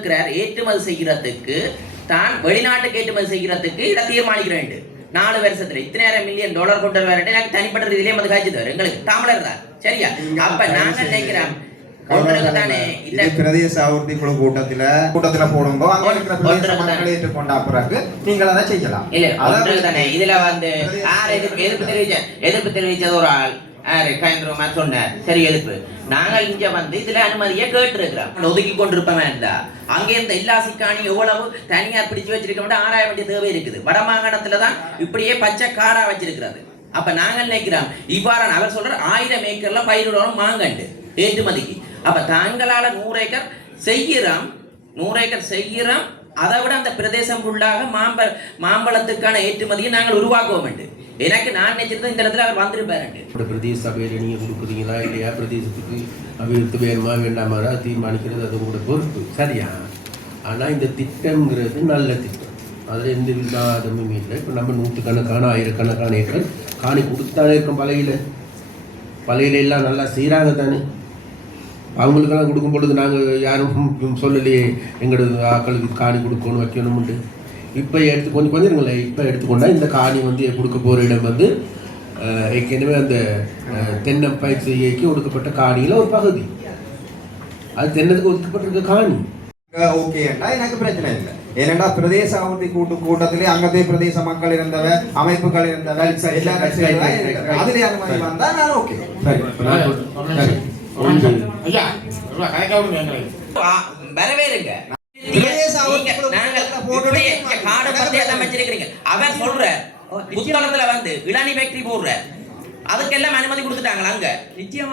கேட்கிறார் ஏற்றுமதி செய்கிறதுக்கு தான் வெளிநாட்டுக்கு ஏற்றுமதி செய்கிறதுக்கு இதை தீர்மானிக்கிறேன் நாலு வருஷத்துல இத்தனாயிரம் மில்லியன் டாலர் கொண்டு வரட்டு எனக்கு தனிப்பட்ட ரீதியிலே வந்து காய்ச்சி தரும் எங்களுக்கு தமிழர் தான். சரியா? அப்ப நாங்க நினைக்கிறோம் பிரதேச அபிவிருத்தி குழு கூட்டத்துல கூட்டத்துல போடுங்க. ஏற்றுக்கொண்ட பிறகு நீங்கள் அதை செய்யலாம். இல்ல இதுல வந்து எதிர்ப்பு தெரிவிச்ச எதிர்ப்பு தெரிவிச்சது ஒரு ஆள். யாரு கயந்திரமா சொன்னார். சரி எதுக்கு நாங்கள் இங்க வந்து இதுல அனுமதியை கேட்டிருக்கிறோம். ஒதுக்கி கொண்டிருப்பவன் இல்ல அங்கே இருந்த எல்லா சிக்கானி எவ்வளவு தனியார் பிடிச்சு வச்சிருக்க ஆராய வேண்டிய தேவை இருக்குது. வடமாகாணத்துல தான் இப்படியே பச்சை காடா வச்சிருக்கிறது. அப்ப நாங்கள் நினைக்கிறோம் இவ்வாறான அவர் சொல்ற ஆயிரம் ஏக்கர்ல பயிரிடணும் மாங்கண்டு ஏற்றுமதிக்கு. அப்ப தாங்களால நூறு ஏக்கர் செய்கிறோம் நூறு ஏக்கர் செய்கிறோம். அதை விட அந்த பிரதேசம் ஃபுல்லாக மாம்ப மாம்பழத்துக்கான ஏற்றுமதியை நாங்கள் உருவாக்குவோம் என்று. எனக்கு நான் நினைச்சிருந்தேன் இந்த இடத்துல அவர் வந்திருப்பாரு பிரதேச சபையில் நீங்கள் கொடுக்குறீங்களா இல்லையா பிரதேசத்துக்கு அபிவிருத்தி வேணுமா வேண்டாமா தீர்மானிக்கிறது அது உங்களோட பொறுப்பு சரியா ஆனால் இந்த திட்டம்ங்கிறது நல்ல திட்டம் அதில் எந்த விவாதமும் இல்லை இப்போ நம்ம நூற்றுக்கணக்கான ஆயிரக்கணக்கான ஏக்கர் காணி கொடுத்தாலே இருக்கும் பழையில பழையில எல்லாம் நல்லா செய்கிறாங்க தானே அவங்களுக்கெல்லாம் கொடுக்கும் பொழுது நாங்கள் யாரும் சொல்லலையே எங்களோட ஆக்களுக்கு காணி கொடுக்கணும் வைக்கணும்ட்டு இப்போ எடுத்து கொஞ்சம் கொஞ்சம் இருங்களேன். இப்போ எடுத்துக்கொண்டா இந்த காணி வந்து கொடுக்க போகிற இடம் வந்து ஏற்கனவே அந்த அஹ், தென்னம்பயிர் செய்யக்கு ஒடுக்கப்பட்ட காணியில் ஒரு பகுதி. அது தென்னத்துக்கு ஒதுக்கப்பட்டிருக்க காணி. ஓகேண்டா எனக்கு பிரச்சனை இல்லை. ஏனென்றா பிரதேச அபிவிருத்தி கூட்டு கூட்டத்திலே அங்கத்தே பிரதேச மக்கள் இருந்தவ அமைப்புகள் இருந்தவ எல்லாரும் சேர்ந்தவ. அதுல அனுமதி வந்தா நான் ஓகே சரி இப்ப நான் சொல்~ சரி ஒன்று ஐயா இவ்வளவு கணக்கா விடுங்க எங்களை ஆ, வரவே இருங்க பிரதேச நீங்க- அவர்களுக்கு நாங்கள் போட்டு இப்படியே இங்க காடை பத்தி எல்லாம் வச்சிருக்கிறீங்க அவர் சொல்ற. புத்தகத்துல வந்து இளநி ஃபேக்டரி போடுற. அதுக்கெல்லாம் அனுமதி கொடுத்துட்டாங்களா அங்க?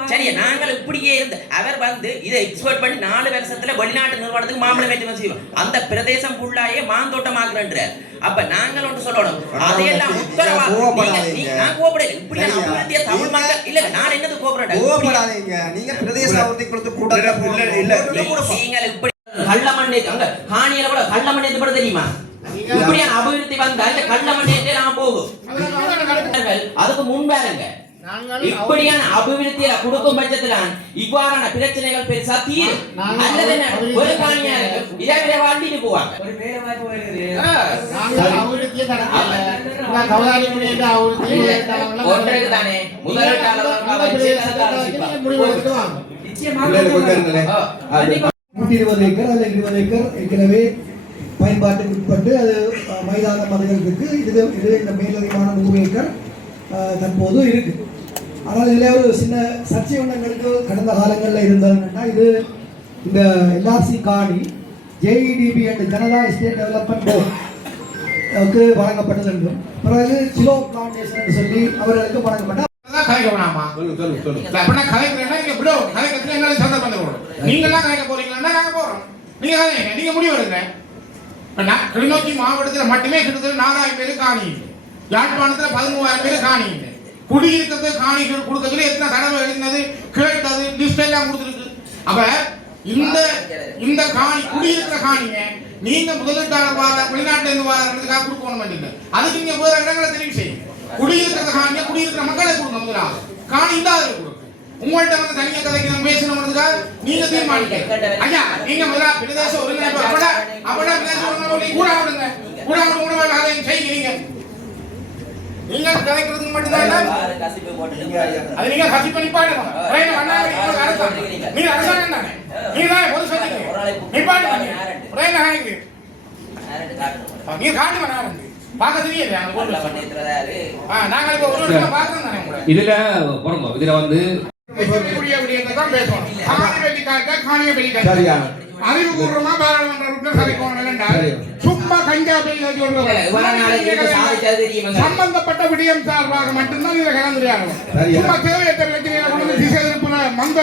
சரி நாங்கள் இப்படியே இருந்து அவர் வந்து இதை எக்ஸ்போர்ட் பண்ணி நாலு வருஷத்துல வெளிநாட்டு நிறுவனத்துக்கு மாம்பழம் ஏற்றுமதி செய்வோம் அந்த பிரதேசம் ஃபுல்லாயே மாந்தோட்டமாக்குறேன்றார் அப்ப நாங்கள் ஒன்று சொல்லணும். அதையெல்லாம் உத்தரவா நீங்க- நான் கோபப்படல இப்படி? அபிவிருத்திய தமிழ் மக்கள் இல்ல நான் என்னது கோவப்படாதீங்க. நீங்க பிரதேச கூட்டு கூட்டத்துல இல்ல. நீங்கள் இப்படி கள்ள மண்ணை அங்க காணியில கூட கள்ள மண்ணை கூட தெரியுமா இப்படியான அபிவிருத்தி வந்தா இந்த கள்ள மண்ணை நான் போகும். அதுக்கு முன்பாருங்க இப்படியான அபிவிருத்தியை கொடுக்கும் பட்சத்துல இவ்வாறான பிரச்சனைகள் பெருசா தீரும். அல்லது ஒரு காணியா இருக்கு இதை விட வாழ்ந்துட்டு போவாங்க. ஒன்றுக்கு தானே. முதலீட்டாளர் நூற்றி இருபது ஏக்கர் அதில் இருபது ஏக்கர் ஏற்கனவே பயன்பாட்டுக்கு உட்பட்டு அது அஹ், மைதானம் அதுகள் இருக்கு. இது இது இந்த மேலதிகமான நூறு ஏக்கர் தற்போது இருக்கு. ஆனால் இதில் ஒரு சின்ன சர்ச்சை ஒன்று எங்களுக்கு கடந்த காலங்களில் இருந்ததுன்னா இது இந்த எல்ஆர்சி காணி J E D B and Janatha estate development board வழங்கப்பட்டது என்றும் பிறகு சிலோ பிளான்டேஷன் சொல்லி அவர்களுக்கு வழங்கப்பட்ட கலைக்க வேணாமா? அப்படின்னா கலைக்கிறேன்னா நீங்க விடோ. கலைக்கிறதுல எங்களுக்கு சந்தர்ப்பம் தரணும். நீங்கெல்லாம் கலைக்க போறீங்களா? நாங்க போறோம். நீங்க கலைங்க. நீங்க முடிவு நான் கிளிநொச்சி மாவட்டத்தில் மட்டுமே கிட்டத்தட்ட நாலாயிரம் பேர் காணி யாழ்ப்பாணத்தில் பதிமூவாயிரம் பேர் காணி குடியிருக்கிறது காணி கொடுக்க சொல்லி எத்தனை தடவை எழுதினது கேட்டது லிஸ்ட் எல்லாம் கொடுத்துருக்கு. அப்ப இந்த இந்த காணி குடியிருக்கிற காணிங்க நீங்க முதலீட்டாளர் வார வெளிநாட்டுல இருந்து வாதத்துக்காக கொடுக்கணும் இல்லை அதுக்கு நீங்க வேற இடங்களை தெரிவு செய்யுங்க குடியிருக்கிற காணியை குடியிருக்கிற மக்களை கொடுங்க முதலாவது. காணி இல்லாத கொடுங்க உங்கள்கிட்ட வந்து தனியா கதைக்கணும் பேசணும்ன்றதுக்காக நீங்க தீர்மானிக்க ஐயா நீங்க முதல்ல பிரதேச ஒருங்கிணைப்பு அப்படா அப்படா பிரதேச ஒருங்கிணைப்பு கூட விடுங்க கூட விடுங்க அதையும் செய்யுங்க நீங்க. நீங்க கதைக்கிறதுக்கு மட்டும்தான் அது நீங்க கட்சி பண்ணி உங்களுக்கு அரசாங்கம். நீங்க. அரசாங்கம் தானே? நீங்க தான் பொது சொன்னீங்க நிப்பாட்டு ரயில்வே ஹாய்க்கு நீங்க காட்டு பண்ணாருங்க பார்க்க தெரியல அந்த கள்ள பொருள் மண்ணை ஏத்துறதாரு ஆ நாங்க இப்ப ஒரு நிமிஷம் பார்க்கறோம் தானே உங்களை? இதுல இதுல வந்து பேசக்கூடிய விடயத்தை தான் பேசணும் காணி வெட்டிக்காக்க காணிய சரியா அறிவுபூர்வமா பாராளுமன்ற உறுப்பினர் சபைக்கு சும்மா கஞ்சா தெரியுமா? சம்பந்தப்பட்ட விடயம் சார்பாக மட்டும்தான் இதை கலந்துரையாடணும். சும்மா தேவையற்ற பிரச்சனைகளை கொண்டு திசை திருப்புன மந்த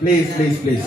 ப்ளீஸ் ப்ளீஸ் ப்ளீஸ்